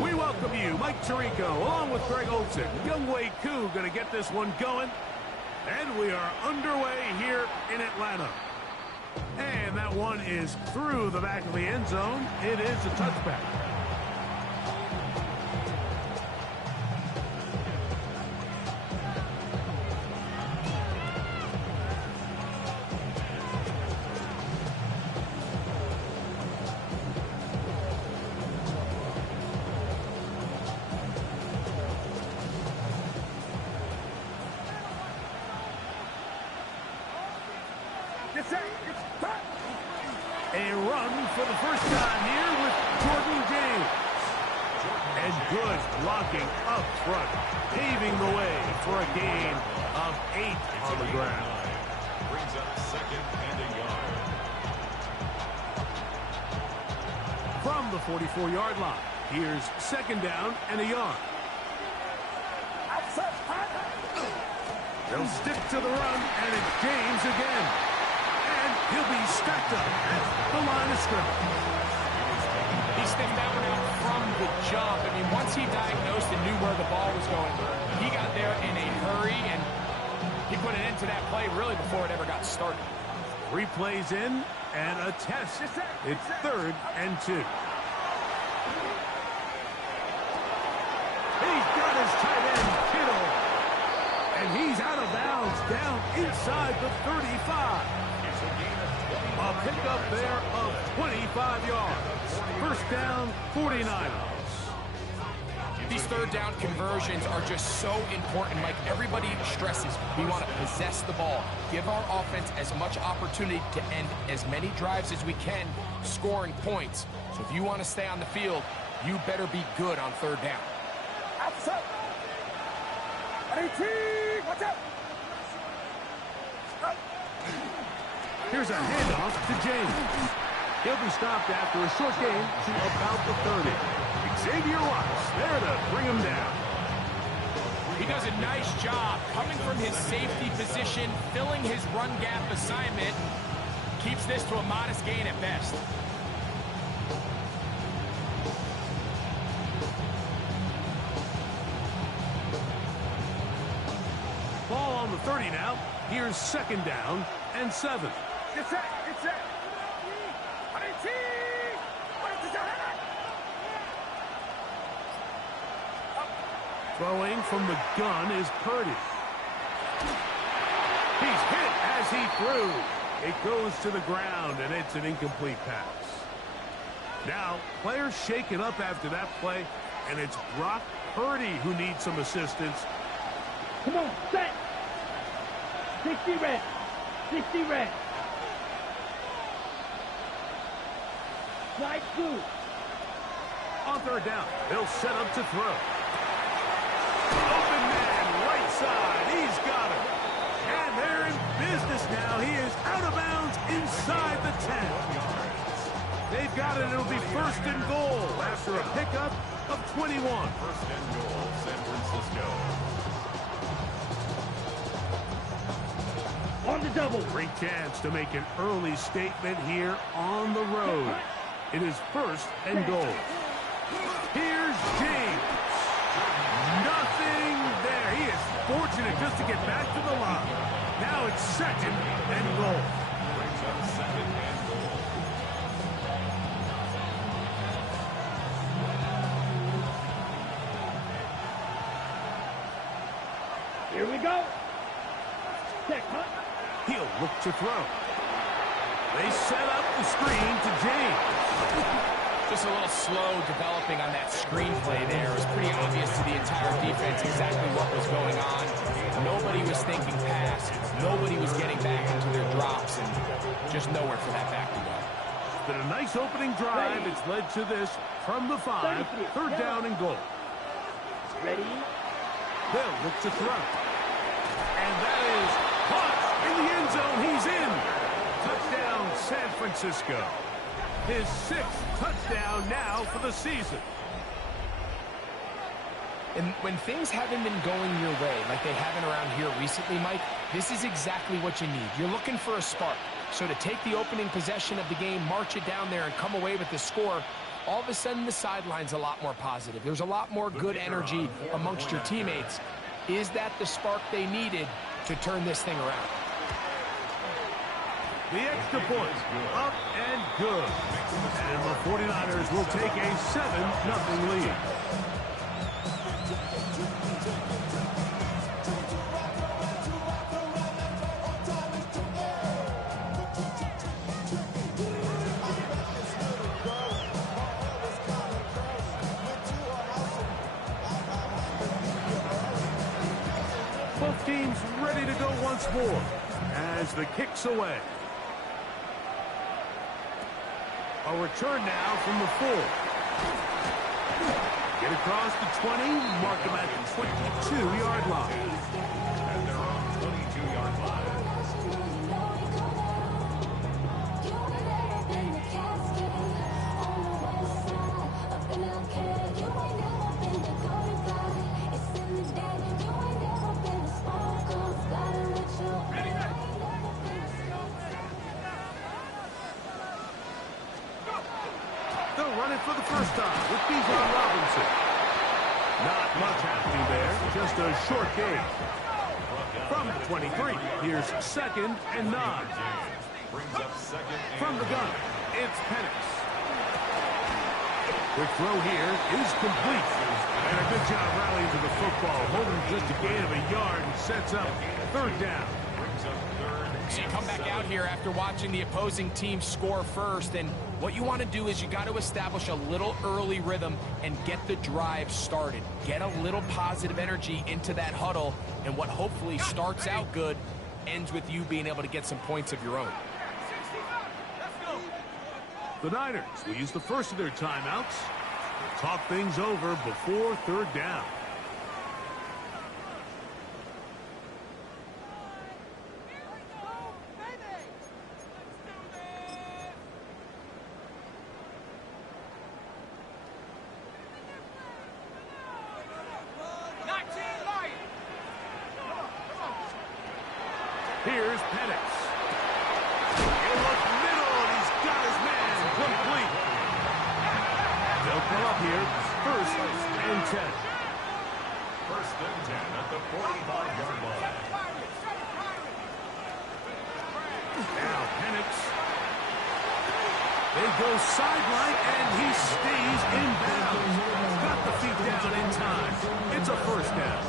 We welcome you, Mike Tirico, along with Greg Olson. Younghoe Koo going to get this one going. And we are underway here in Atlanta. And that one is through the back of the end zone. It is a touchback. A run for the first time here with Jordan James. And good blocking up front, paving the way for a gain of 8 on the ground. Brings up second and a yard. From the 44-yard line, here's second down and a yard. They'll stick to the run, and it's James again. And he'll be stacked up at the line of scrimmage. He stepped that one out from the jump. I mean, once he diagnosed and knew where the ball was going, he got there in a hurry, and he put an end to that play really before it ever got started. 3 plays in, and a test. It's 3rd and 2. He's got his tight end, Kittle. And he's out of bounds, down inside the 35. A pickup there of 25 yards. First down, 49ers. These third down conversions are just so important. Like everybody stresses, we want to possess the ball, give our offense as much opportunity to end as many drives as we can, scoring points. So if you want to stay on the field, you better be good on third down. Outside. Watch out. Here's a handoff to James. He'll be stopped after a short gain to about the 30. Xavier Watts there to bring him down. He does a nice job coming from his safety position, filling his run gap assignment. Keeps this to a modest gain at best. Ball on the 30 now. Here's second down and 7. It's set. Throwing from the gun is Purdy. He's hit as he threw. It goes to the ground, and it's an incomplete pass. Now, players shaken up after that play, and it's Brock Purdy who needs some assistance. Come on, set. 60 red. 60 red. Slide 2. On third down, they'll set up to throw. Open man, right side. He's got it. And they're in business now. He is out of bounds inside the 10. They've got it. It'll be first and goal after a pickup of 21. First and goal, San Francisco. On the double. Great chance to make an early statement here on the road. It is first and goal. Here's James. Nothing there. He is fortunate just to get back to the line. Now it's second and goal. Brings up second and goal. Here we go. Check, huh? He'll look to throw. They set up the screen to James. Just a little slow developing on that screenplay there. It was pretty obvious to the entire defense exactly what was going on. Nobody was thinking pass. Nobody was getting back into their drops, and just nowhere for that back to go. It's been a nice opening drive. It's led to this from the 5. Third down and goal. Ready? They'll look to throw. And that is caught in the end zone. He's in. Touchdown, San Francisco. His 6th touchdown now for the season. And when things haven't been going your way, like they haven't around here recently, Mike, This is exactly what you need. You're looking for a spark. So to take the opening possession of the game, march it down there, and come away with the score, all of a sudden the sideline's a lot more positive. There's a lot more good energy amongst your teammates. Is that the spark they needed to turn this thing around? The extra point, up and good. And the 49ers will take a 7-0 lead. Both teams ready to go once more as the kick's away. A return now from the 4. Get across the 20, mark him at the 22-yard line. And they're on 22-yard line. They'll run it for the first time with Bijan Robinson. Not much happening there, just a short gain. From the 23, here's 2nd and 9. Brings up 2nd and From the gun, it's Penix. Quick throw here is complete. And a good job rallying to the football, holding just a gain of a yard and sets up 3rd down. brings up 3rd. So you come back out here after watching the opposing team score first, and what you want to do is you got to establish a little early rhythm and get the drive started. Get a little positive energy into that huddle, and what hopefully starts out good ends with you being able to get some points of your own. The Niners will use the first of their timeouts. They'll talk things over before 3rd down. Here's Penix. He'll look middle, and he's got his man complete. They'll come up here, 1st and 10. 1st and 10 at the 45-yard line. Now Penix. They go sideline, and he stays in bounds. Got the feet down in time. It's a 1st down.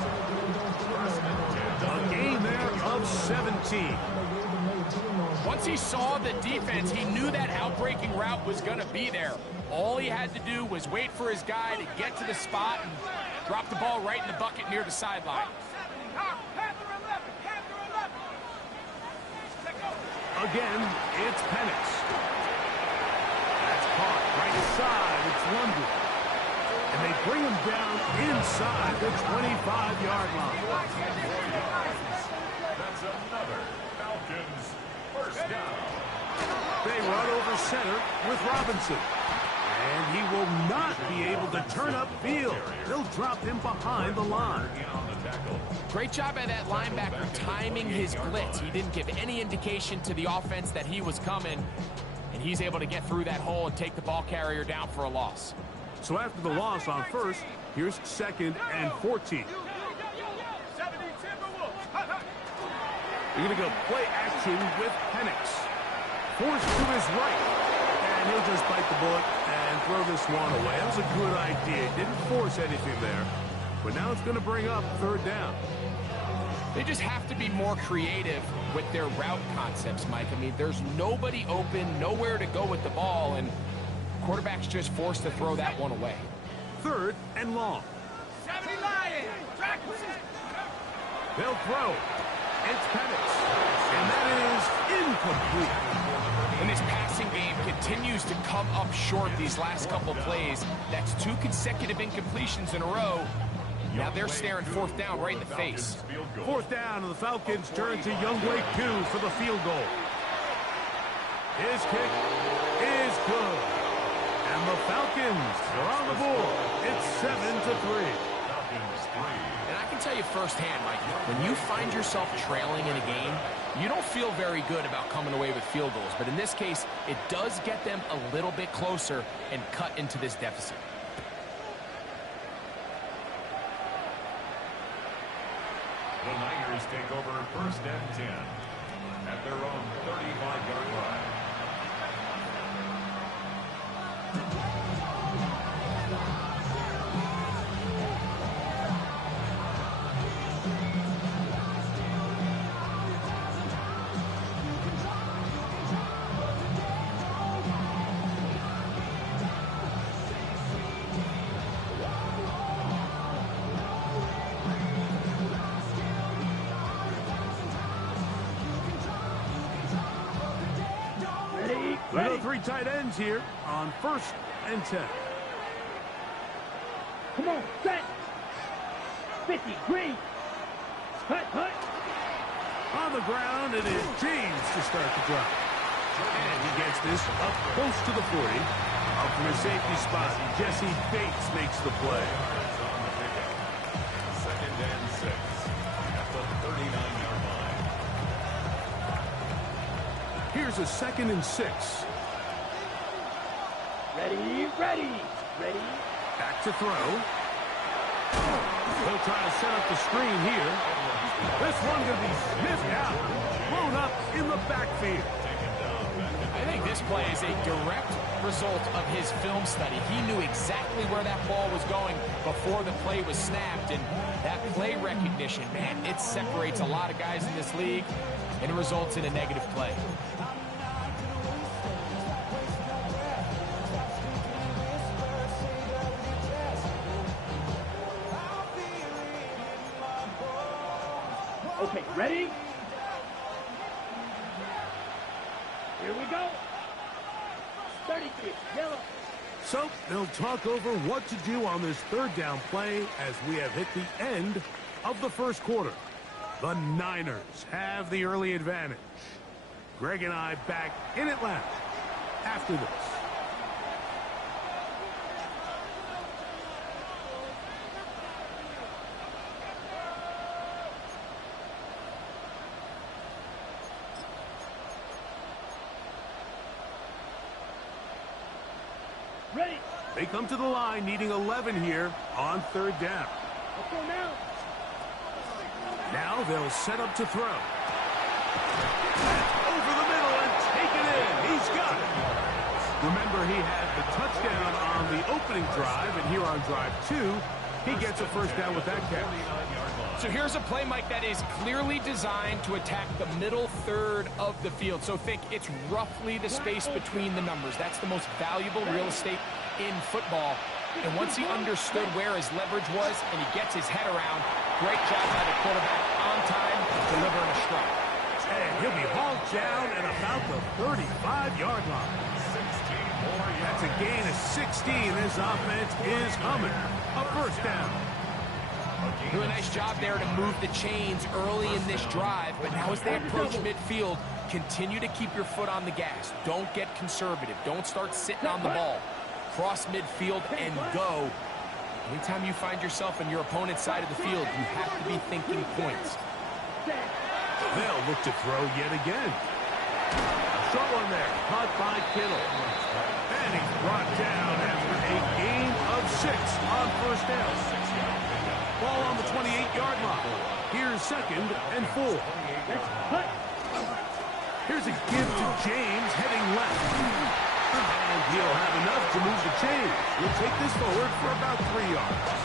A gain there of 17. Once he saw the defense, he knew that outbreaking route was going to be there. All he had to do was wait for his guy to get to the spot and drop the ball right in the bucket near the sideline. Again, it's Penix. That's caught right side. It's London. And they bring him down inside the 25-yard line. That's another Falcons 1st down. They run over center with Robinson. And he will not be able to turn upfield. They'll drop him behind the line. On the tackle. Great job by that linebacker timing his blitz. He didn't give any indication to the offense that he was coming, and he's able to get through that hole and take the ball carrier down for a loss. So after the loss on 1st, here's 2nd and 14. They're going to go play action with Penix. Forced to his right. And he'll just bite the bullet and throw this one away. That was a good idea. Didn't force anything there. But now it's going to bring up 3rd down. They just have to be more creative with their route concepts, Mike. I mean, there's nobody open, nowhere to go with the ball, and quarterback's just forced to throw that one away. 3rd and long. They'll throw. It's Penix. And that is incomplete. And this passing game continues to come up short these last couple plays. That's 2 consecutive incompletions in a row. Now they're staring 4th down right in the face. 4th down, and the Falcons turn to Younghoe Koo for the field goal. His kick is good. And the Falcons are on the board. It's 7-3. Falcons And I can tell you firsthand, Mike, when you find yourself trailing in a game, you don't feel very good about coming away with field goals. But in this case, it does get them a little bit closer and cut into this deficit. The Niners take over 1st and 10 at their own 35-yard line. Ready. 3 tight ends here on 1st and 10. Come on, set. 50, green. Cut. On the ground, it is James to start the drive. And he gets this up close to the 40. Out from his safety spot, Jesse Bates makes the play. 2nd and 6 at the 39-yard line. Here's a 2nd and 6. Ready. Back to throw. He'll try to set up the screen here. This one going to be sniffed out. Blown up in the backfield. I think this play is a direct result of his film study. He knew exactly where that ball was going before the play was snapped. And that play recognition, man, it separates a lot of guys in this league and it results in a negative play. Okay, ready? Here we go. 33, yellow. So they'll talk over what to do on this 3rd down play as we have hit the end of the 1st quarter. The Niners have the early advantage. Greg and I back in Atlanta after this. Ready. They come to the line needing 11 here on 3rd down. Let's go now. Now they'll set up to throw. Over the middle and take it in. He's got it. Remember, he had the touchdown on the opening drive, and here on drive 2, he gets a 1st down with that catch. So here's a play, Mike, that is clearly designed to attack the middle 3rd of the field. So think it's roughly the space between the numbers. That's the most valuable real estate in football. And once he understood where his leverage was and he gets his head around, great job by the quarterback on time, delivering a strike. And he'll be hauled down at about the 35-yard line. 16 more yards. That's a gain of 16. This offense is humming. A 1st down. Do a nice job there to move the chains early in this drive, but now as they approach midfield, continue to keep your foot on the gas. Don't get conservative. Don't start sitting on the ball. Cross midfield and go. Anytime you find yourself on your opponent's side of the field, you have to be thinking points. They'll look to throw yet again. A short one there, caught by Kittle. And he's brought down after a gain of 6 on 1st down. Ball on the 28-yard line. Here's 2nd and 4. Here's a give to James heading left. And he'll have enough to move the chains. He'll take this forward for about 3 yards.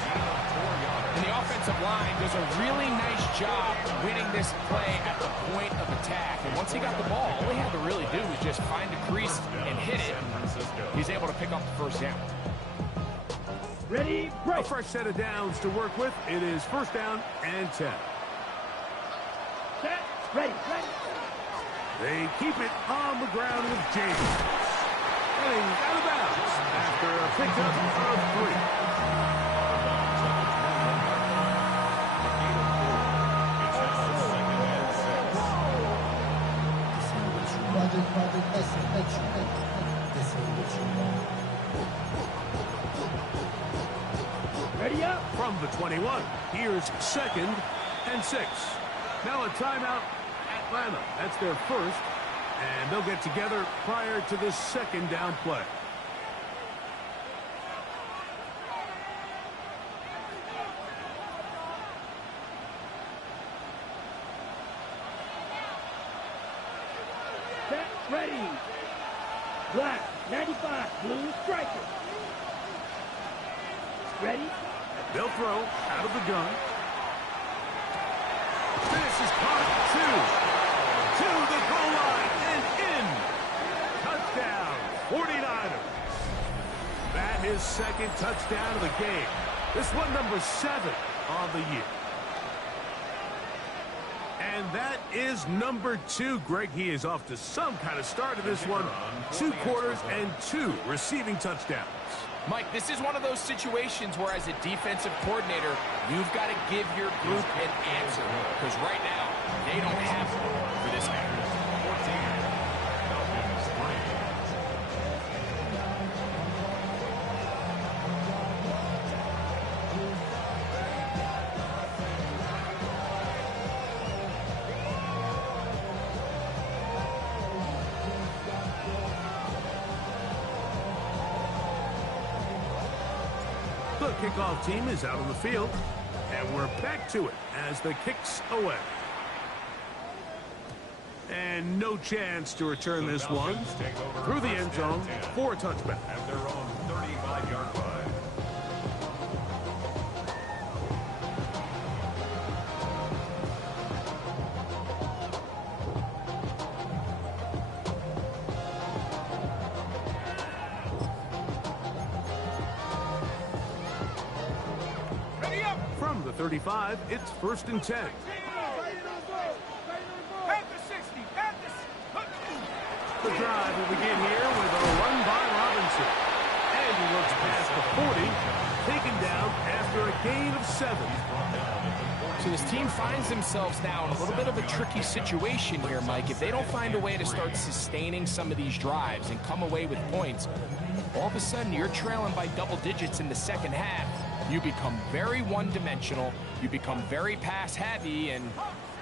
And the offensive line does a really nice job winning this play at the point of attack. And once he got the ball, all he had to really do was just find a crease and hit it. He's able to pick up the 1st down. Ready, break. A fresh set of downs to work with. It is 1st down and 10. Set. Ready. They keep it on the ground with James. And he's out of bounds after a pickup of 3. Ready up. From the 21, here's 2nd and 6. Now a timeout, Atlanta. That's their first, and they'll get together prior to this 2nd down play. Set. Ready. Black. 95. Blue striker. Ready. They'll throw out of the gun. This is caught to the goal line and in. Touchdown, 49ers. That is 2nd touchdown of the game. This one number 7 on the year. And that is number 2. Greg, he is off to some kind of start in this one. 2 quarters and 2 receiving touchdowns. Mike, this is one of those situations where as a defensive coordinator, you've got to give your group an answer. Because right now, they don't have one for this man. The kickoff team is out on the field, and we're back to it as the kick's away. And no chance to return this one through the end zone for a touchback. At their own 35-yard line. From the 35, it's 1st and 10. The drive will begin here with a run by Robinson. And he looks past the 40, taken down after a gain of 7. So this team finds themselves now in a little bit of a tricky situation here, Mike. If they don't find a way to start sustaining some of these drives and come away with points, all of a sudden you're trailing by double digits in the 2nd half. You become very one-dimensional, you become very pass-heavy, and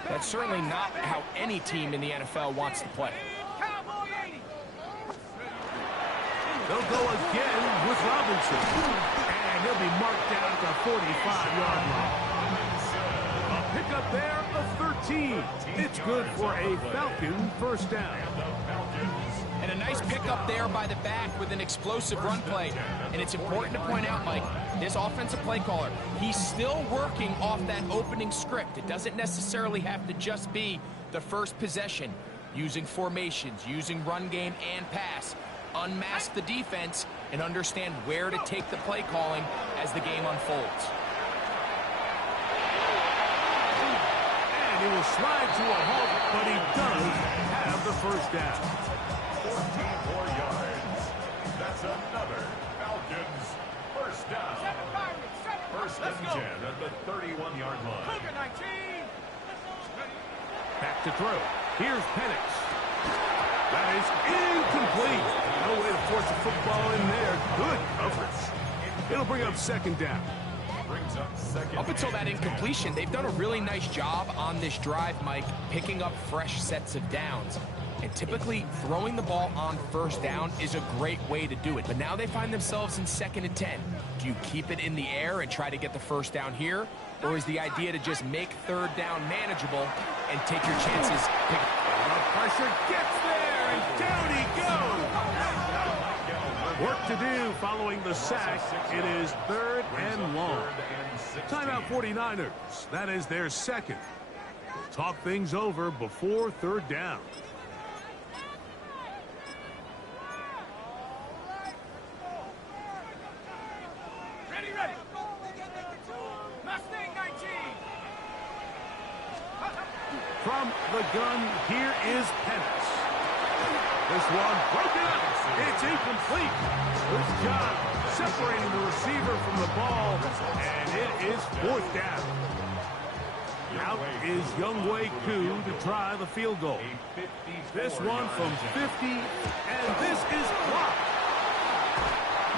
that's certainly not how any team in the NFL wants to play. They'll go again with Robinson. And he'll be marked down at the 45-yard line. A pickup there of 13. It's good for a Falcon 1st down. And a nice pickup there by the back with an explosive run play. And it's important to point out, Mike, this offensive play caller, he's still working off that opening script. It doesn't necessarily have to just be the first possession. Using formations, using run game and pass. Unmask the defense and understand where to take the play calling as the game unfolds. And he will slide to a halt, but he does have the 1st down. 14 more yards. That's another Falcons 1st down. 1st and 10 at the 31-yard line. Back to throw. Here's Penix. That is incomplete. No way to force a football in there. Good coverage. It'll bring up 2nd down. Brings up 2nd. Up until that incompletion, they've done a really nice job on this drive, Mike, picking up fresh sets of downs. And typically, throwing the ball on 1st down is a great way to do it. But now they find themselves in 2nd and 10. Do you keep it in the air and try to get the 1st down here? Or is the idea to just make 3rd down manageable and take your chances? The pressure gets there, and down he goes. Work to do following the sack. It is 3rd and long. Timeout 49ers. That is their 2nd. We'll talk things over before 3rd down. Ready. Mustang 19. From the gun, here is Penix. This one broken up. It's incomplete. Good job separating the receiver from the ball, and it is 4th down. Out is Younghoe Koo to try the field goal. This one from 50, and this is blocked.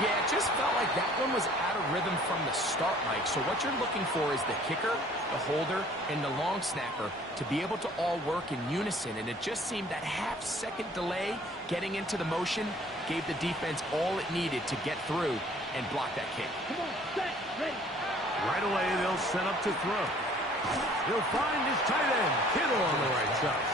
Yeah, it just felt like that one was out of rhythm from the start, Mike. So what you're looking for is the kicker, the holder, and the long snapper to be able to all work in unison. And it just seemed that half-second delay getting into the motion gave the defense all it needed to get through and block that kick. Come on, set, ready. Right away, they'll set up to throw. He'll find his tight end, Kittle, on the right side.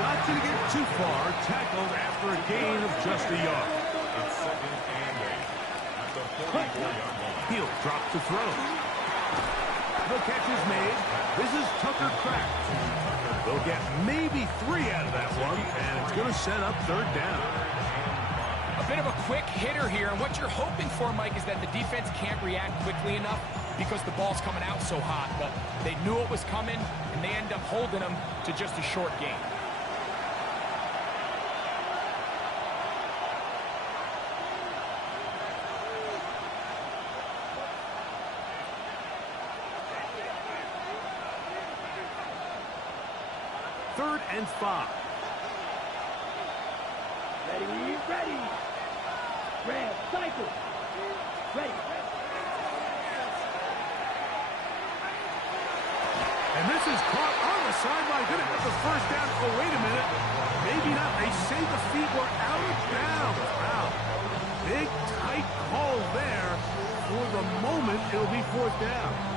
Not going to get too far, tackled after a gain of just a yard. It's 2nd and 8 at the 44-yard line. He'll drop to throw. The catch is made. This is Tucker Kraft. They'll get maybe 3 out of that one, and it's going to set up 3rd down. A bit of a quick hitter here, and what you're hoping for, Mike, is that the defense can't react quickly enough because the ball's coming out so hot. But they knew it was coming, and they end up holding them to just a short gain. Third and 5. Ready, ready. Red, cycle. Ready. And this is caught on the sideline. Going to get the 1st down. Oh, wait a minute. Maybe not. They say the feet were out of bounds. Wow. Big, tight call there. For the moment, it'll be 4th down.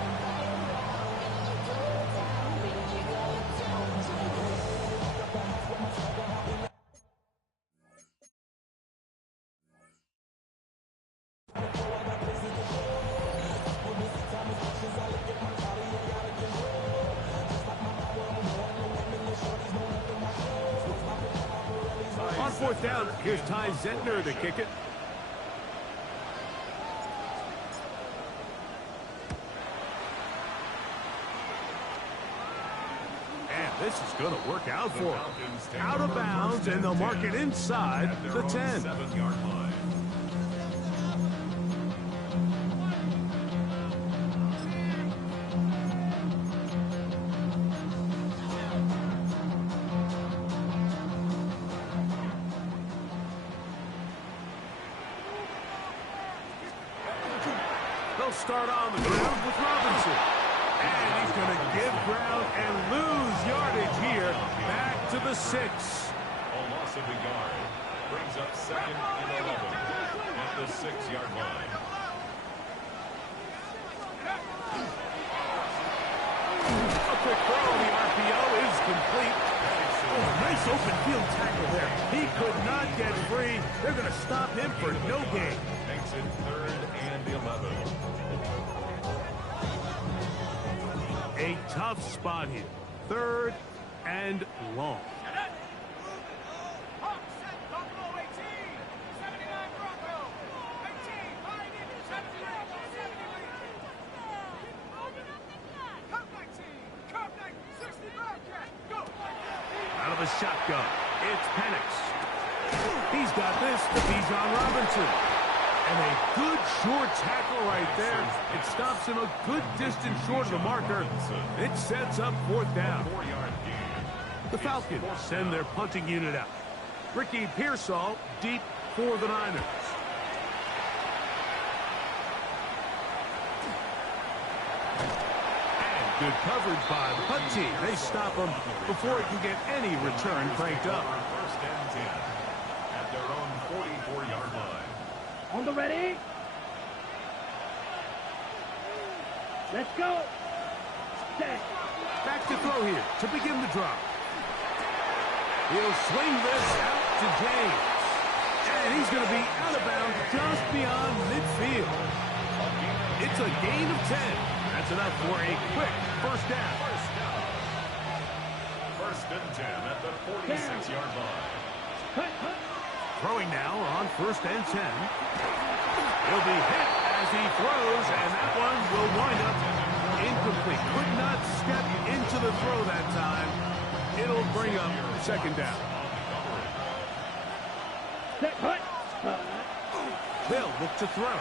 On 4th down, here's Ty Zentner to kick it. And this is going to work out for them. Out of bounds, and they'll mark it inside the 10. 7-yard line. They'll start on the ground with Robinson. And he's going to give ground and lose yardage here. Back to the 6. A loss of a yard brings up 2nd and 11 at the 6-yard line. A quick throw. The RPO is complete. Oh, nice open field tackle there. He could not get free. They're going to stop him for no gain. Makes it 3rd and 11. A tough spot here. 3rd and long. Out of a shotgun, it's Penix. He's got this to Bijan Robinson. And a good short tackle right there. It stops him a good distance short of the marker. It sets up 4th down. 4-yard gain. The Falcons send their punting unit out. Ricky Pearsall deep for the Niners. And good coverage by the punt team. They stop him before he can get any return cranked up. 1st and 10 at their own 44-yard line. On the ready. Let's go. Set. Back to throw here to begin the drop. He'll swing this out to James. And he's going to be out of bounds just beyond midfield. It's a gain of 10. That's enough for a quick 1st down. 1st and 10 at the 46-yard line. Cut, cut. Throwing now on 1st and 10. He'll be hit as he throws, and that one will wind up incomplete. Could not step into the throw that time. It'll bring up 2nd down. Set, cut. They'll look to throw.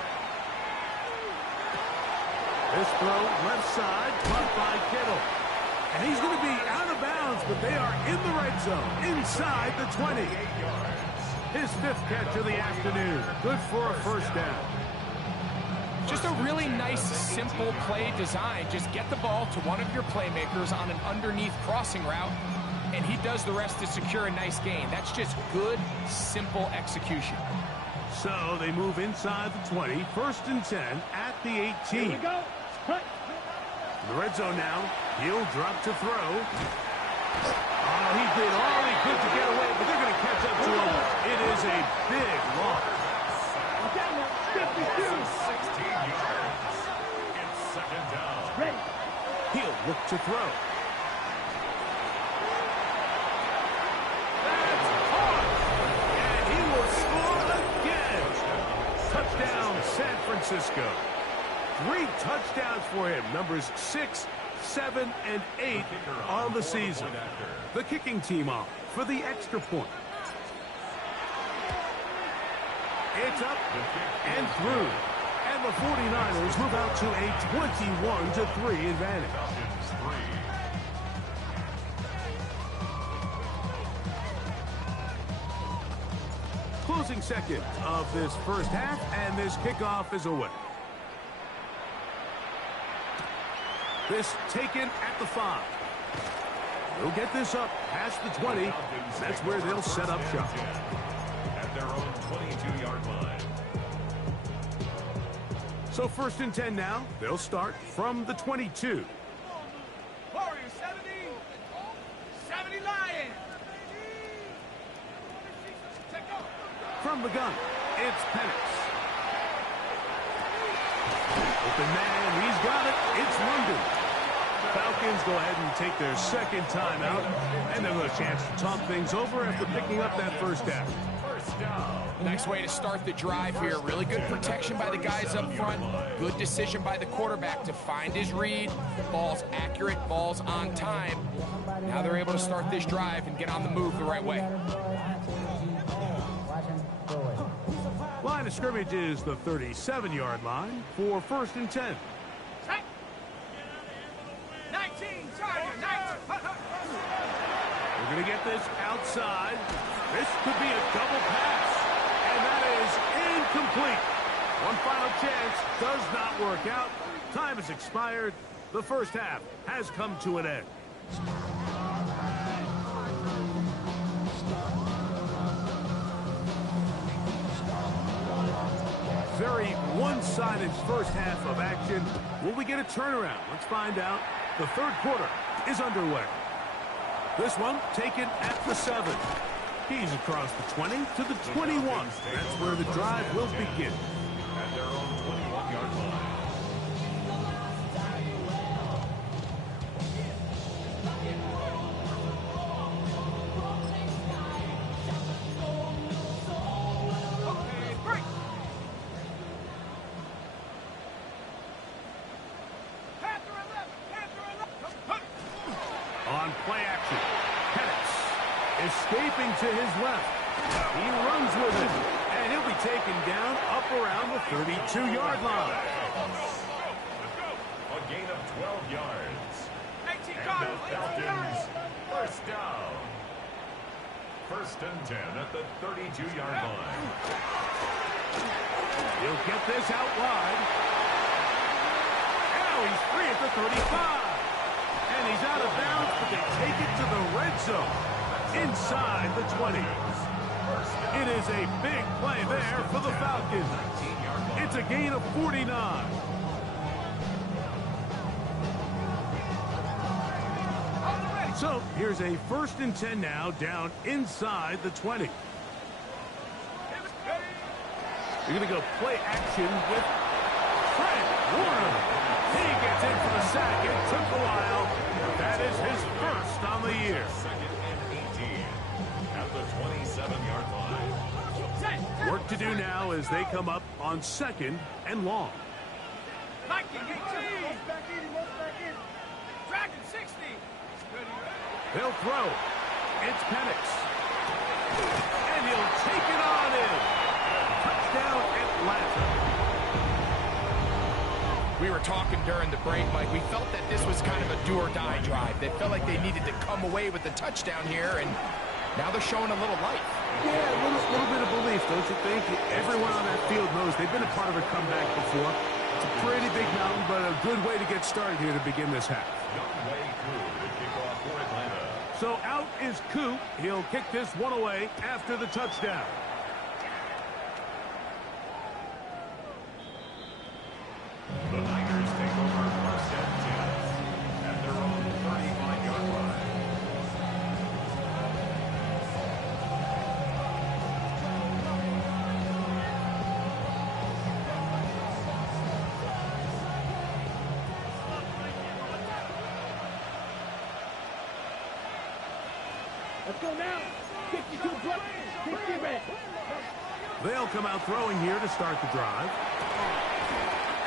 This throw left side, caught by Kittle. And he's going to be out of bounds, but they are in the red zone, inside the 20. 8 yards. His 5th catch of the afternoon. Good for a first down. Just a really nice, simple play design. Just get the ball to one of your playmakers on an underneath crossing route, and he does the rest to secure a nice gain. That's just good, simple execution. So they move inside the 20, 1st and 10 at the 18. Here we go. Cut. The red zone now. He'll drop to throw. Oh, he did all he could to get away, but they're going to catch up to him. It is a big loss. 52. 16 yards. It's 2nd down. Ready. He'll look to throw. That's caught. And he will score again. Touchdown, San Francisco. 3 touchdowns for him. Numbers 6, 7, and 8 on the season. The kicking team off for the extra point. It's up and through. And the 49ers move out to a 21-3 advantage. Closing seconds of this first half, and this kickoff is away. This taken at the 5. They'll get this up past the 20. That's where they'll set up shop. At their own 22-yard line. So 1st and 10 now. They'll start from the 22. Warriors 70. 70 Lions. From the gun, it's Penix. Open man, he's got it. It's London. Falcons go ahead and take their 2nd timeout, and they'll have a chance to talk things over after picking up that first down. First down. Nice way to start the drive here. Really good protection by the guys up front. Good decision by the quarterback to find his read. Ball's accurate, ball's on time. Now they're able to start this drive and get on the move the right way. Line of scrimmage is the 37-yard line for 1st and 10. 19, Charger, 19. We're going to get this outside. This could be a double pass, and that is incomplete. One final chance does not work out. Time has expired. The first half has come to an end. Very one-sided first half of action. Will we get a turnaround? Let's find out. The 3rd quarter is underway. This one taken at the 7. He's across the 20 to the 21. That's where the drive will begin. At their own 21-yard line. On play action, Penix escaping to his left. He runs with it, and he'll be taken down up around the 32-yard line. A gain of 12 yards. 18 And Cardinals. the Falcons, first down. 1st and 10 at the 32-yard line. He'll get this out wide. Now he's free at the 35. And he's out of bounds, but they take it to the red zone inside the 20. It is a big play there for the Falcons. It's a gain of 49. So here's a 1st and 10 now, down inside the 20. You're going to go play action with Fred Warner. He gets in for the sack. It took a while. That is his 1st on the year. 2nd and 18 at the 27-yard line. Work to do now as they come up on 2nd and long. Viking 18. Dragon 60. They'll throw. It's Penix. And he'll take it on in. Touchdown, Atlanta. We were talking during the break, Mike. We felt that this was kind of a do-or-die drive. They felt like they needed to come away with the touchdown here, and Now they're showing a little life. Yeah, a little bit of belief, don't you think? Everyone on that field knows they've been a part of a comeback before. It's a pretty big mountain, but a good way to get started here to begin this half. So out is Coop. He'll kick this one away after the touchdown. The Niners take over first and 10 at their own 35-yard line. Let's go now. 62 plus. 60 red. They'll come out throwing here to start the drive.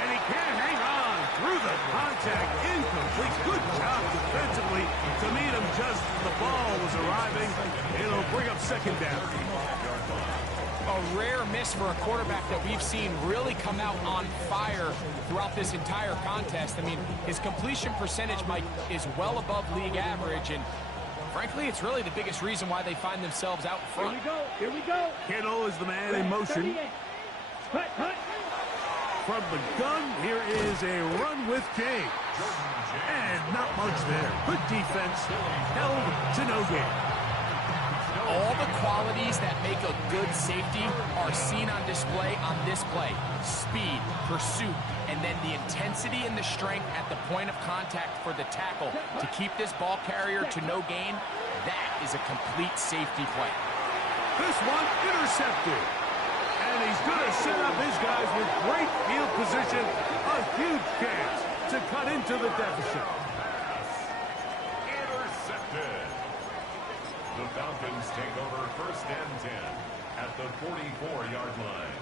And he can't hang on through the contact. Incomplete. Good job defensively to meet him just as the ball was arriving. It'll bring up second down. A rare miss for a quarterback that we've seen really come out on fire throughout this entire contest. I mean, his completion percentage, Mike, is well above league average, and frankly, it's really the biggest reason why they find themselves out front. Here we go. Here we go. Kittle is the man in motion. Hut, hut. From the gun, here is a run with James. And not much there. Good defense. Held to no gain. All the qualities that make a good safety are seen on display on this play. Speed, pursuit, and then the intensity and the strength at the point of contact for the tackle to keep this ball carrier to no gain. That is a complete safety play. This one intercepted. And he's going to set up his guys with great field position. A huge chance to cut into the deficit. Intercepted. The Falcons take over first and 10 at the 44-yard line.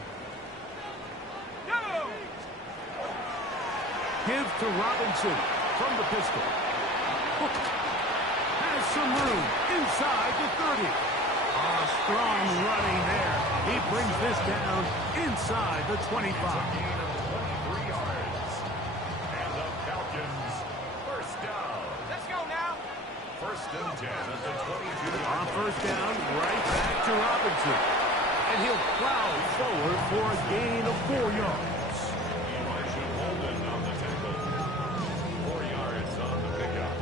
Go! Give to Robinson from the pistol. Has some room inside the 30. Strong running there. He brings this down inside the 25. 23 yards. And the Falcons first down. Let's go now. First and 10 at the 22-yard On line. first down, right back to Robinson. And he'll plow forward for a gain of 4 yards. Elijah Holden on the tackle. 4 yards on the pickup.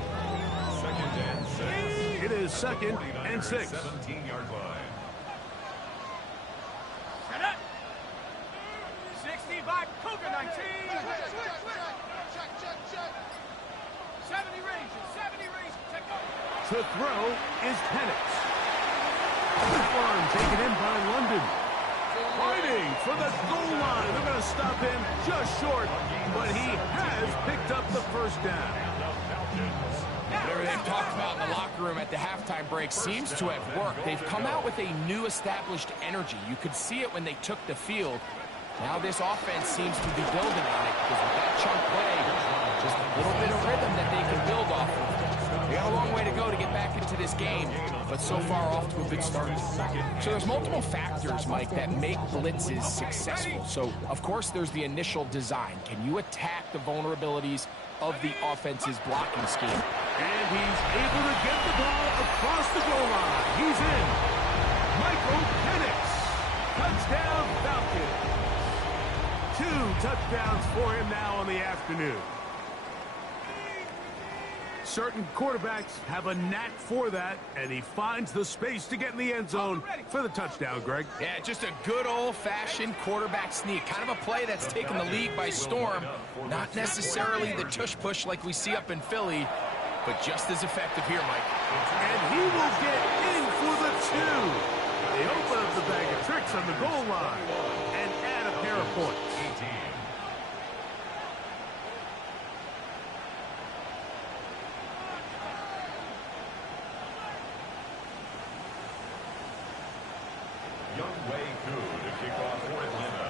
Second and 6. It is second and 6. 17-yard line. Set up. 60 by Cougar 19. 70 range. 70 range. Take over. To throw is Penix. This one taken in by London. Fighting for the goal line. They're going to stop him just short, but he has picked up the first down. Whatever they've talked about in the locker room at the halftime break seems to have worked. They've come out with a new established energy. You could see it when they took the field. Now this offense seems to be building on it because with that chunk play, just a little bit of rhythm that they can build off of. They got a long way to go to get back into this game, but so far off to a good start. So there's multiple factors, Mike, that make blitzes successful. So, of course, there's the initial design. Can you attack the vulnerabilities of the offense's blocking scheme? And he's able to get the ball across the goal line. He's in. Michael Penix. Touchdown, Falcons. 2 touchdowns for him now on the afternoon. Certain quarterbacks have a knack for that, and he finds the space to get in the end zone for the touchdown, Greg. Yeah, just a good old-fashioned quarterback sneak. Kind of a play that's taken the league by storm. Not necessarily the tush-push like we see up in Philly, but just as effective here, Mike. And he will get in for the 2. They open up the bag of tricks on the goal line and add a pair of points.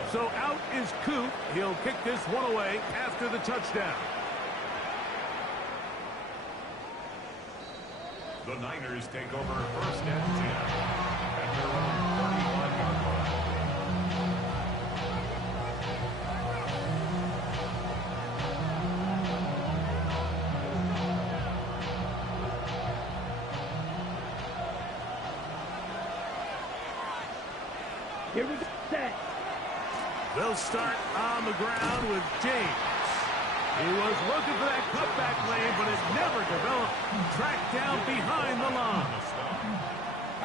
So out is Coop. He'll kick this one away after the touchdown. The Niners take over first and 10 at their own 31-yard line. Here we go. Set. They'll start on the ground with James. He was looking for that cutback lane, but it never developed. Tracked down behind the line.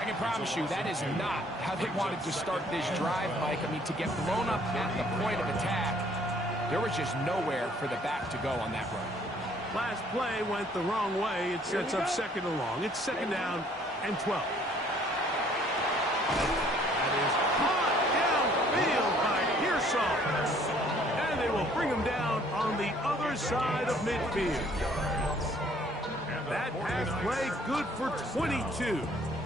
I can promise you that is not how they wanted to start this drive, Mike. I mean, to get blown up at the point of attack, there was just nowhere for the back to go on that run. Last play went the wrong way. It sets up second and long. It's second down and 12. That is hot downfield by Pearsall. And they will bring him down on the other side of midfield. That pass play good for 22.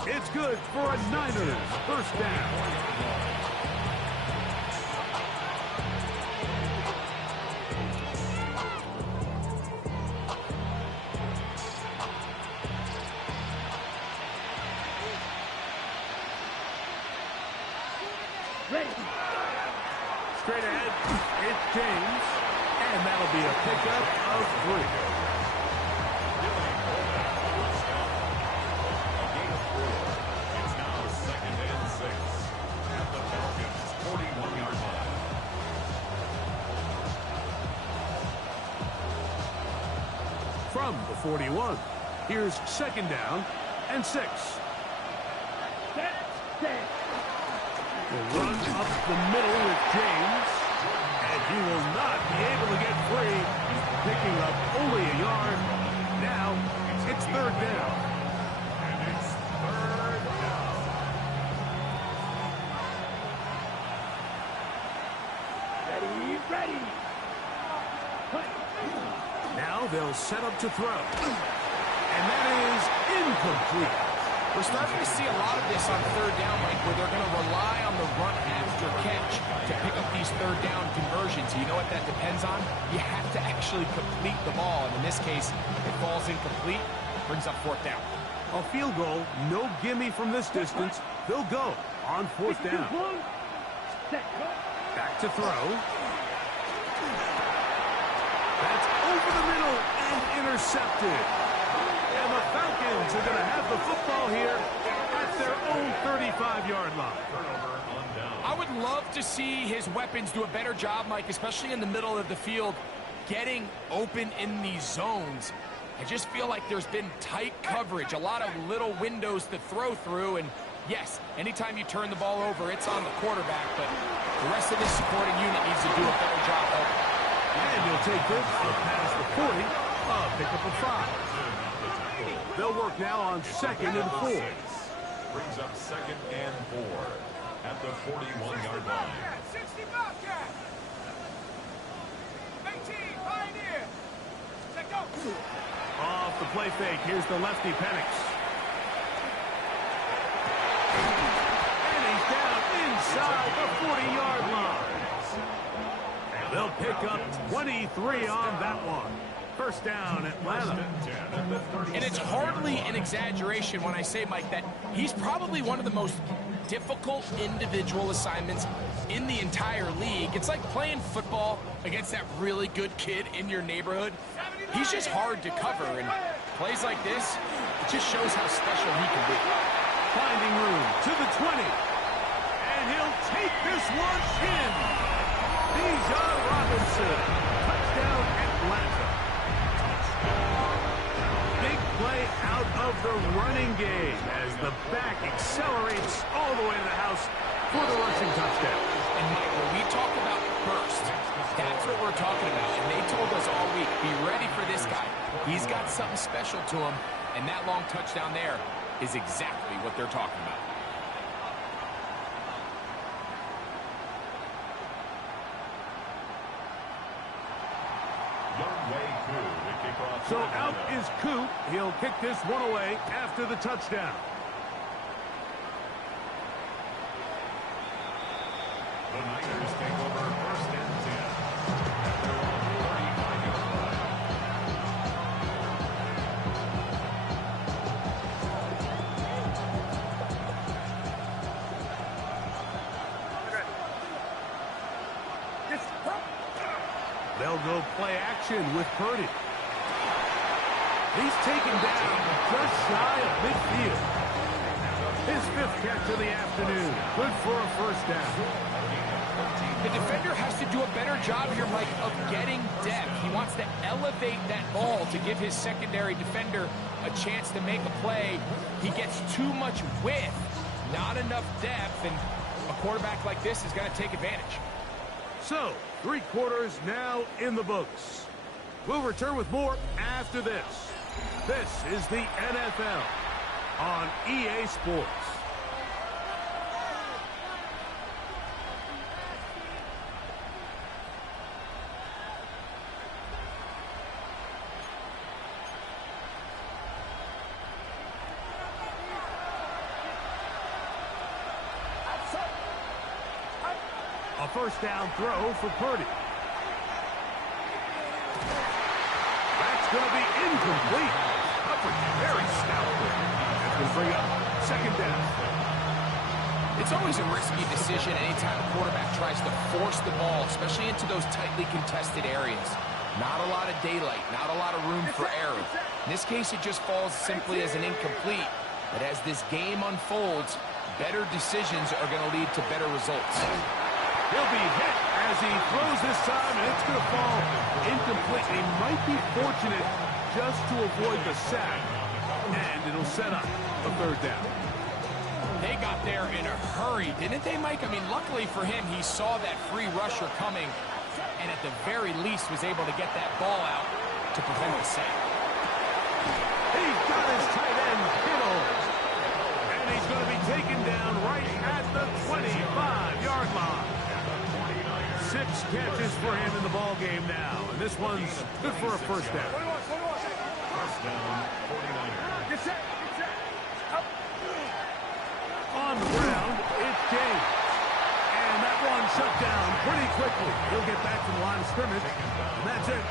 It's good for a Niners first down. Ready. Straight ahead, it's James, and that'll be a pickup of 3. It's now second and 6 at the Falcons' 41-yard line. From the 41, here's second down and 6. Set. Set. Will run up the middle with James, and he will not be able to get free. Picking up only a yard. Now it's third down. And it's third down. Ready. Ready. Cut. Now they'll set up to throw. And that is incomplete. We're starting to see a lot of this on third down, Mike, where they're going to rely on the run after catch to pick up these third down conversions. You know what that depends on? You have to actually complete the ball. And in this case, it falls incomplete, brings up fourth down. A field goal, no gimme from this distance. They'll go on fourth down. Set. Back to throw. That's over the middle and intercepted. And the Falcons are going to have the football here at their own 35-yard line. Turnover on down. I would love to see his weapons do a better job, Mike, especially in the middle of the field, getting open in these zones. I just feel like there's been tight coverage, a lot of little windows to throw through, and yes, anytime you turn the ball over, it's on the quarterback, but the rest of this supporting unit needs to do a better job of it. And he'll take this past the 40, pick up a 5. They'll work now on second and 4. Brings up second and 4 at the 41-yard line. 60 Bobcat. 18 Pioneer. Let go. Off the play fake, here's the lefty Penix. And he's down inside the 40-yard line. They'll pick up 23 on that one. First down, Atlanta. And it's hardly an exaggeration when I say, Mike, that he's probably one of the most difficult individual assignments in the entire league. It's like playing football against that really good kid in your neighborhood. He's just hard to cover, and plays like this, it just shows how special he can be. Finding room to the 20. And he'll take this one in. Bijan Robinson. Touchdown, Atlanta. Big play out of the running game as the back accelerates all the way to the house for the rushing touchdown. And Mike, when we talk about burst, that's what we're talking about. And they told us all week, be ready for this guy. He's got something special to him, and that long touchdown there is exactly what they're talking about. So out is Coop. He'll kick this one away after the touchdown. The Niners take over first and 10 at their own 35-yard line. They'll go play action with Purdy. He's taken down just shy of midfield. His 5th catch of the afternoon. Good for a first down. The defender has to do a better job here, Mike, of getting depth. He wants to elevate that ball to give his secondary defender a chance to make a play. He gets too much width, not enough depth, and a quarterback like this is going to take advantage. So, 3 quarters now in the books. We'll return with more after this. This is the NFL on EA Sports. A first down throw for Purdy. That's going to be incomplete. Very stout. That's going to bring up second down. It's always a risky decision anytime a quarterback tries to force the ball, especially into those tightly contested areas. Not a lot of daylight, not a lot of room for error. In this case, it just falls simply as an incomplete. But as this game unfolds, better decisions are going to lead to better results. He'll be hit as he throws this time, and it's going to fall incomplete. He might be fortunate just to avoid the sack, and it'll set up a third down. They got there in a hurry, didn't they, Mike? I mean, luckily for him, he saw that free rusher coming, and at the very least was able to get that ball out to prevent the sack. He's got his tight end, Kittle, and he's going to be taken down right at the 25-yard line. 6 catches for him in the ball game now, and this one's good for a first down. First down, 49ers. Get set. On the ground, it's James. And that one shut down pretty quickly. He'll get back to the line of scrimmage, and that's it.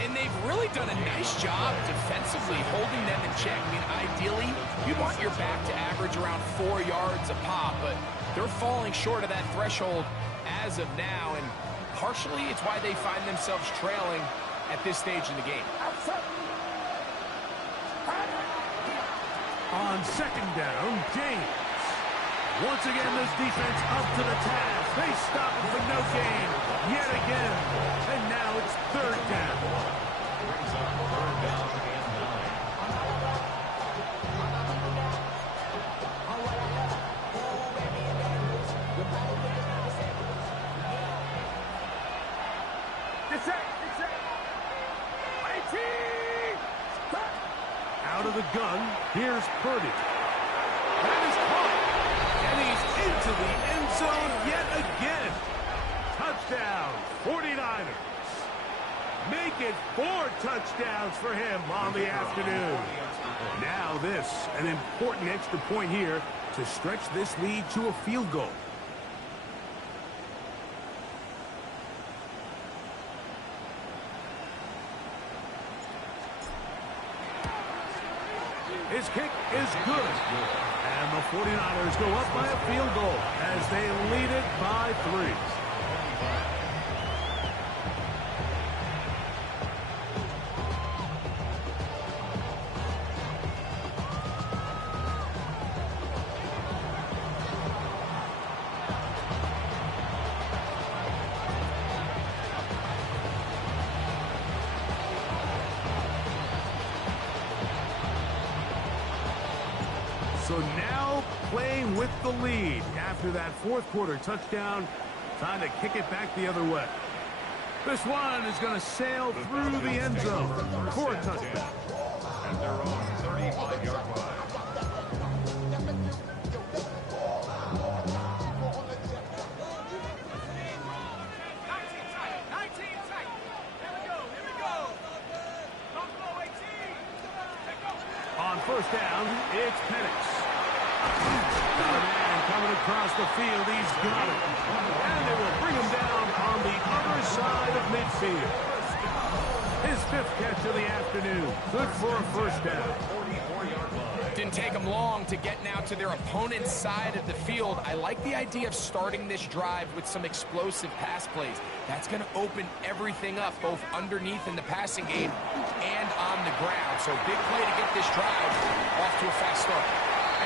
And they've really done a nice job defensively holding them in check. I mean, ideally, you want your back to average around 4 yards a pop, but they're falling short of that threshold as of now, and partially it's why they find themselves trailing at this stage in the game. On second down, James. Once again, this defense up to the task. They stop it for no gain yet again. And now it's third down. Brings up third down and 9. Get set. 18. Out of the gun, here's Purdy. That is caught. And he's into the end zone yet again. Touchdown, 49ers. Make it 4 touchdowns for him on the afternoon. Now this, an important extra point here to stretch this lead to a field goal. His kick is good. And the 49ers go up by a field goal as they lead it by 3. So now playing with the lead after that fourth quarter touchdown. Time to kick it back the other way. This one is going to sail through the end zone for a touchdown. At their own 35-yard line. On first down, it's Penix. Got a man coming across the field. He's got it. And they will bring him down on the other side of midfield. His 5th catch of the afternoon. Good for a first down. Didn't take them long to get now to their opponent's side of the field. I like the idea of starting this drive with some explosive pass plays. That's going to open everything up, both underneath in the passing game and on the ground. So big play to get this drive off to a fast start.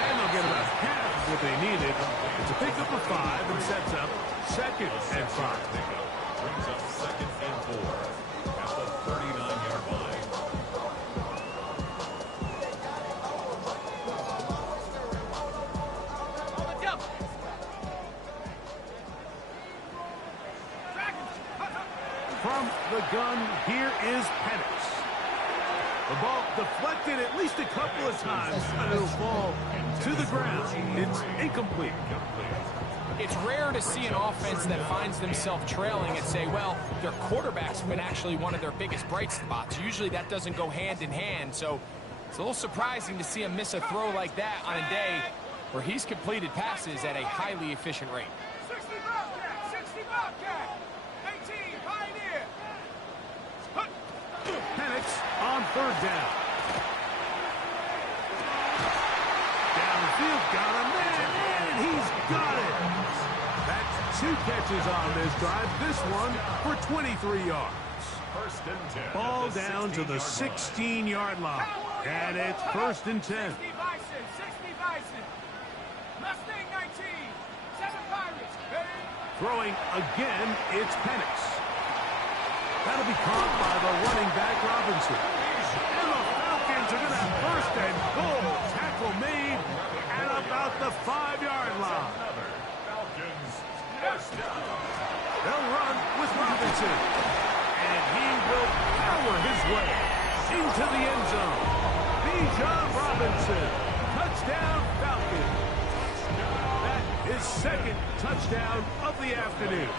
And they'll get about half of what they needed. It's a pickup of 5 and sets up 2nd and 5. Brings up 2nd and 4 at the 39-yard line. From the gun, here is Penix. The ball deflected at least a couple of times, and it'll fall to the ground. It's incomplete. It's rare to see an offense that finds themselves trailing and say, well, their quarterback's been actually one of their biggest bright spots. Usually that doesn't go hand in hand, so it's a little surprising to see him miss a throw like that on a day where he's completed passes at a highly efficient rate. 60 Bobcat, 60 Bobcat, 18 Pioneer. Penix on 3rd down. Downfield, got him there, and he's got it. That's 2 catches on this drive. This one for 23 yards. 1st and 10. Ball down to the 16-yard line. And it's 1st and 10. 60 Bison, 60 Bison. Mustang 19, 7 Pirates. Throwing again, it's Penix. That'll be caught by the running back, Robinson. And the Falcons are going to have 1st and goal. Tackle made at about the 5-yard line. Falcons, 1st down. They'll run with Robinson. And he will power his way into the end zone. Bijan Robinson, touchdown Falcons. That is 2nd touchdown of the afternoon.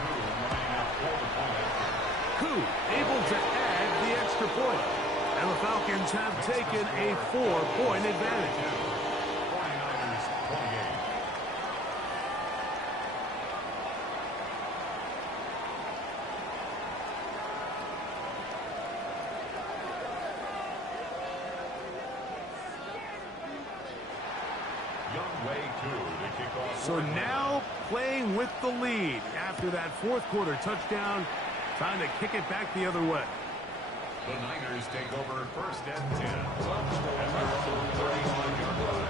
Koo able to add the extra point. And the Falcons have taken a 4-point advantage. 49ers, 28. So now playing with the lead after that 4th quarter touchdown, trying to kick it back the other way. The Niners take over 1st and 10. And they're on the 31-yard line.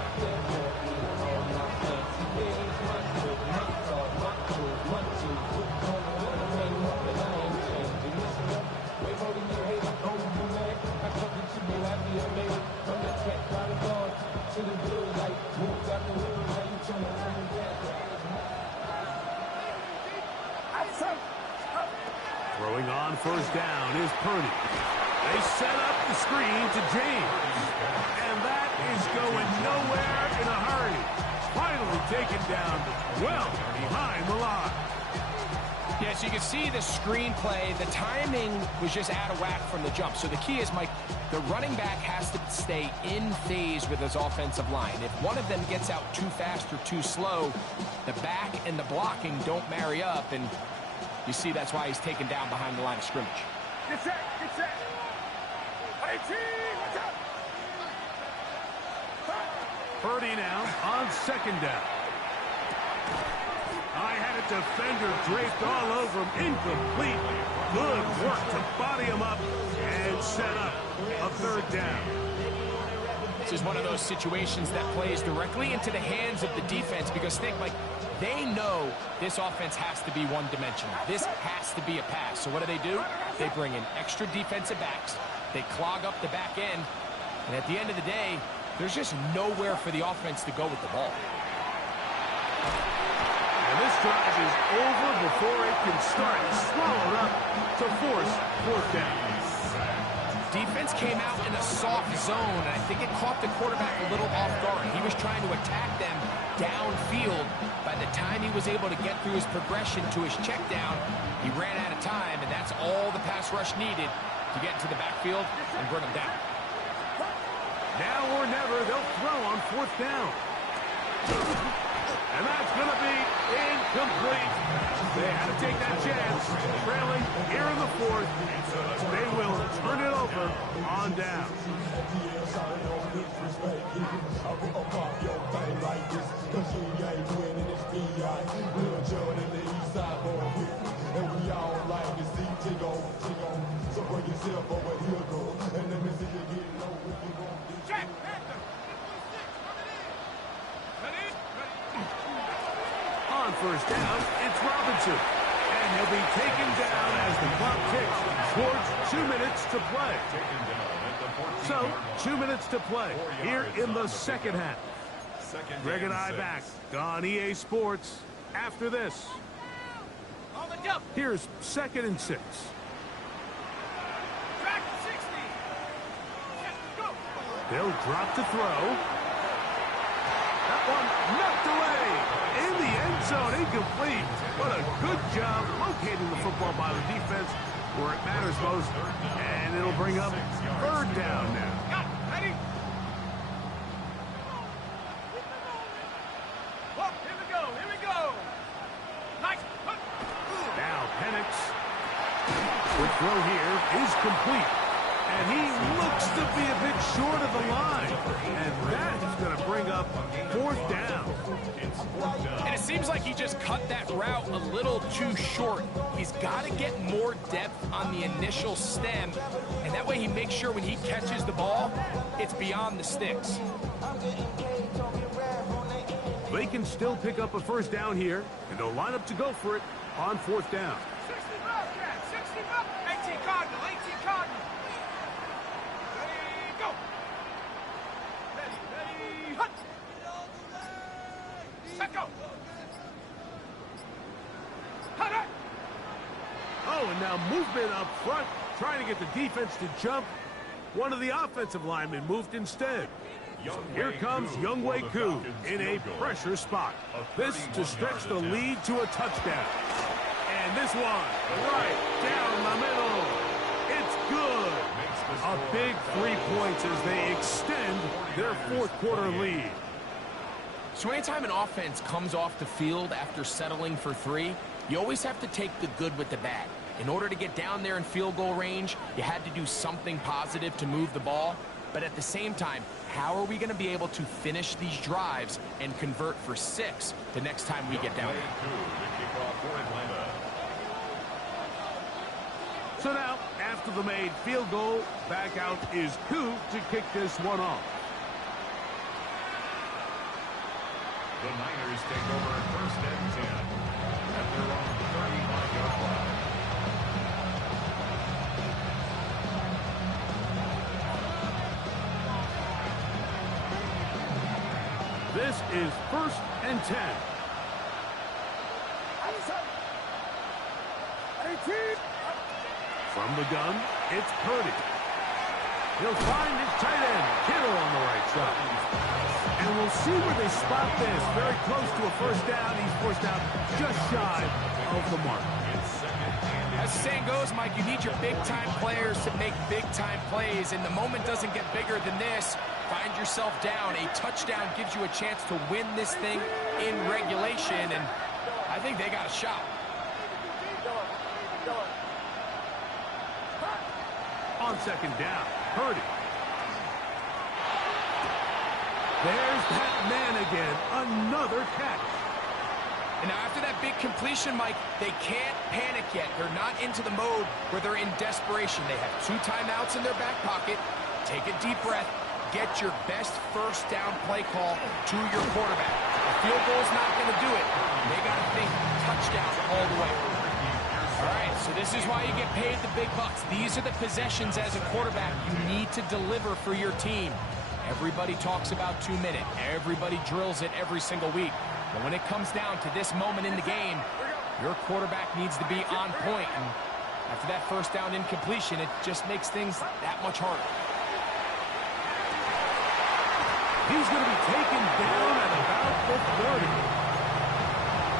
Throwing on 1st down is Purdy. They set up the screen to James. And that is going nowhere in a hurry. Finally taken down well behind the line. Yeah, so you can see the screenplay. The timing was just out of whack from the jump. So the key is, Mike, the running back has to stay in phase with his offensive line. If one of them gets out too fast or too slow, the back and the blocking don't marry up. And you see that's why he's taken down behind the line of scrimmage. Get set, get set. 18, watch out. Purdy now on 2nd down. I had a defender draped all over him. Incomplete. Good work to body him up and set up a 3rd down. This is one of those situations that plays directly into the hands of the defense because think, like, they know this offense has to be one-dimensional. This has to be a pass. So what do? They bring in extra defensive backs. They clog up the back end. And at the end of the day, there's just nowhere for the offense to go with the ball. And this drive is over before it can start. Swallowed up to force 4th down. Defense came out in a soft zone, and I think it caught the quarterback a little off guard. He was trying to attack them downfield. By the time he was able to get through his progression to his check down, he ran out of time, and that's all the pass rush needed to get into the backfield and bring him down. Now or never, they'll throw on 4th down. And that's going to be incomplete. They had to take that chance. Trailing here in the 4th. They will turn it over on down. On first down, it's Robinson. And he'll be taken down as the clock ticks towards 2 minutes to play. So, 2 minutes to play here in the second half. Greg and I back on EA Sports after this. Here's 2nd and 6. They'll drop to throw. That one knocked away in the end zone, incomplete. What a good job locating the football by the defense where it matters most. And it'll bring up 3rd down now. Ready? Oh, here we go, here we go. Nice. Now Penix. The throw here is complete. And he looks to be a bit short of the line. And that is going to bring up 4th down. And it seems like he just cut that route a little too short. He's got to get more depth on the initial stem. And that way he makes sure when he catches the ball, it's beyond the sticks. They can still pick up a 1st down here. And they'll line up to go for it on 4th down. 60 Bobcat, 60 Bobcat. 18 Cardinal, 18 Cardinal. Go! Ready, hut! Set go! Hut! Oh, and now movement up front, trying to get the defense to jump. One of the offensive linemen moved instead. So here comes Younghoe Koo in a pressure spot. This to stretch the lead to a touchdown. And this one, right down the middle. It's good. A big 3 points as they extend their 4th quarter lead. So anytime an offense comes off the field after settling for 3, you always have to take the good with the bad. In order to get down there in field goal range, you had to do something positive to move the ball. But at the same time, how are we going to be able to finish these drives and convert for 6 the next time we get down there? So now, after the made field goal, back out is Koo to kick this one off. The Niners take over 1st and 10 at their own 35-yard line. This is 1st and 10. From the gun, it's Purdy. He'll find his tight end, Kittle, on the right side. And we'll see where they spot this. Very close to a 1st down. He's forced out just shy of the mark. As the saying goes, Mike, you need your big-time players to make big-time plays, and the moment doesn't get bigger than this. Find yourself down. A touchdown gives you a chance to win this thing in regulation, and I think they got a shot. On 2nd down, Purdy. There's that man again. Another catch. And now after that big completion, Mike, they can't panic yet. They're not into the mode where they're in desperation. They have 2 timeouts in their back pocket. Take a deep breath. Get your best 1st down play call to your quarterback. A field goal's not going to do it. They got to think touchdown all the way. All right, so this is why you get paid the big bucks. These are the possessions as a quarterback you need to deliver for your team. Everybody talks about 2 minute. Everybody drills it every single week. But when it comes down to this moment in the game, your quarterback needs to be on point. And after that 1st down incompletion, it just makes things that much harder. He's going to be taken down at about the 30.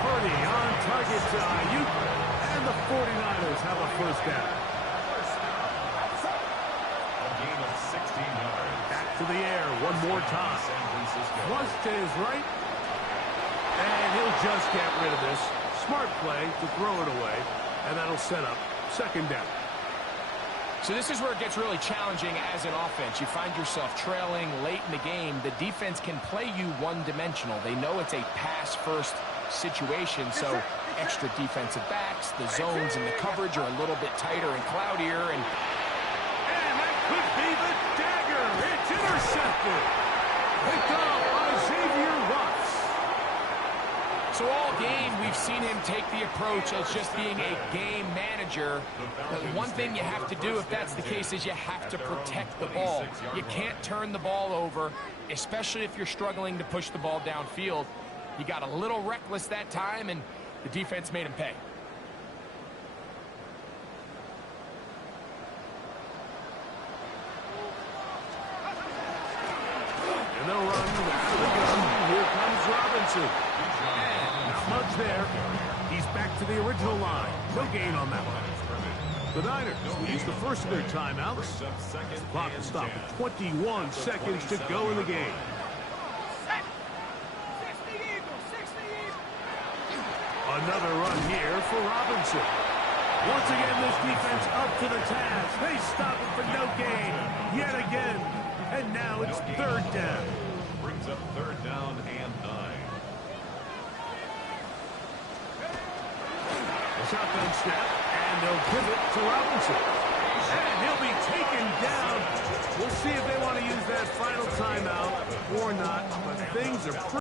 Purdy on target to Ayuk, and the 49ers have a 1st down. A gain of 16 yards. Back to the air one more time. Flush to his right. And he'll just get rid of this. Smart play to throw it away. And that'll set up 2nd down. So this is where it gets really challenging as an offense. You find yourself trailing late in the game. The defense can play you one-dimensional. They know it's a pass-first situation, so extra defensive backs, the zones and the coverage are a little bit tighter and cloudier. And that could be the dagger. It's intercepted. Picked off by Xavier Watts. So all game, we've seen him take the approach as just being a game manager. But one thing you have to do, if that's the case, is you have to protect the ball. You can't turn the ball over, especially if you're struggling to push the ball downfield. He got a little reckless that time, and the defense made him pay. And they'll run out of the gun. Here comes Robinson. And not much there. He's back to the original line. No gain on that one. The Niners will use the first of their timeouts. The clock will stop at 21 seconds to go in the game. Another run here for Robinson. Once again, this defense up to the task. They stop it for no gain. Yet again. And now it's third down. Brings up third down and 9. A shotgun snap, and they'll give it to Robinson. And he'll be taken down. We'll see if they want to use that final timeout or not, but things are pretty